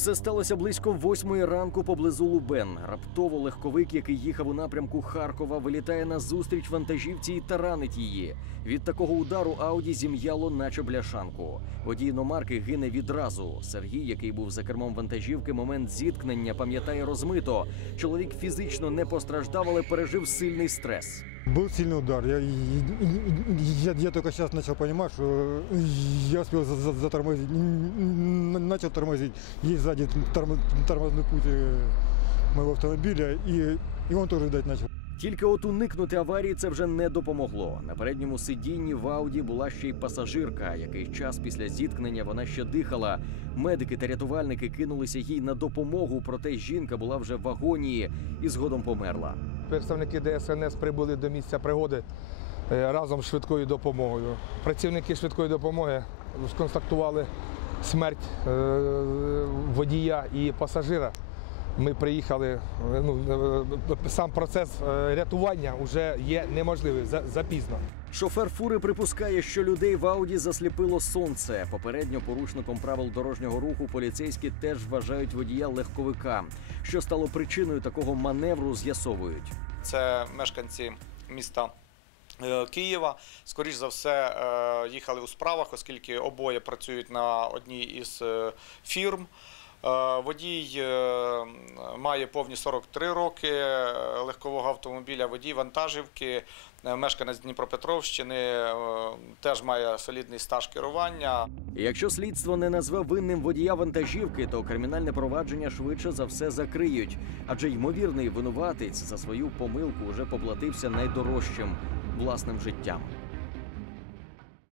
Все сталося близько восьмої ранку поблизу Лубен. Раптово легковик, який їхав у напрямку Харкова, вилітає на зустріч вантажівці і таранить її. Від такого удару Ауді зім'яло, наче бляшанку. Водій іномарки гине відразу. Сергій, який був за кермом вантажівки, момент зіткнення пам'ятає розмито. Чоловік фізично не постраждав, але пережив сильний стрес. Был сильный удар. Я, я, я только сейчас начал понимать, что я успел за- за- затормозить, н- н- начал тормозить. Есть сзади тормо- тормозной путь э, моего автомобиля, и, и он тоже дать начал. Тільки от уникнути аварії це вже не допомогло. На передньому сидінні в Ауді була ще й пасажирка. Який час після зіткнення вона ще дихала. Медики та рятувальники кинулися їй на допомогу, проте жінка була вже в агонії і згодом померла. Представники ДСНС прибули до місця пригоди е, разом з швидкою допомогою. Працівники швидкої допомоги сконстатували смерть е, водія і пасажира. Ми приїхали. е, Ну, е, сам процес е, рятування вже є неможливий запізно. Шофер фури припускає, що людей в Ауді засліпило сонце. Попередньо порушником правил дорожнього руху поліцейські теж вважають водія легковика. Що стало причиною такого маневру, з'ясовують. Це мешканці міста е, Києва. Скоріш за все, е, їхали у справах, оскільки обоє працюють на одній із е, фірм. Е, Водій е, має повні 43 роки е, легкового автомобіля, водій вантажівки, мешканець Дніпропетровщини, теж має солідний стаж керування. Якщо слідство не назве винним водія вантажівки, то кримінальне провадження швидше за все закриють. Адже ймовірний винуватець за свою помилку вже поплатився найдорожчим власним життям.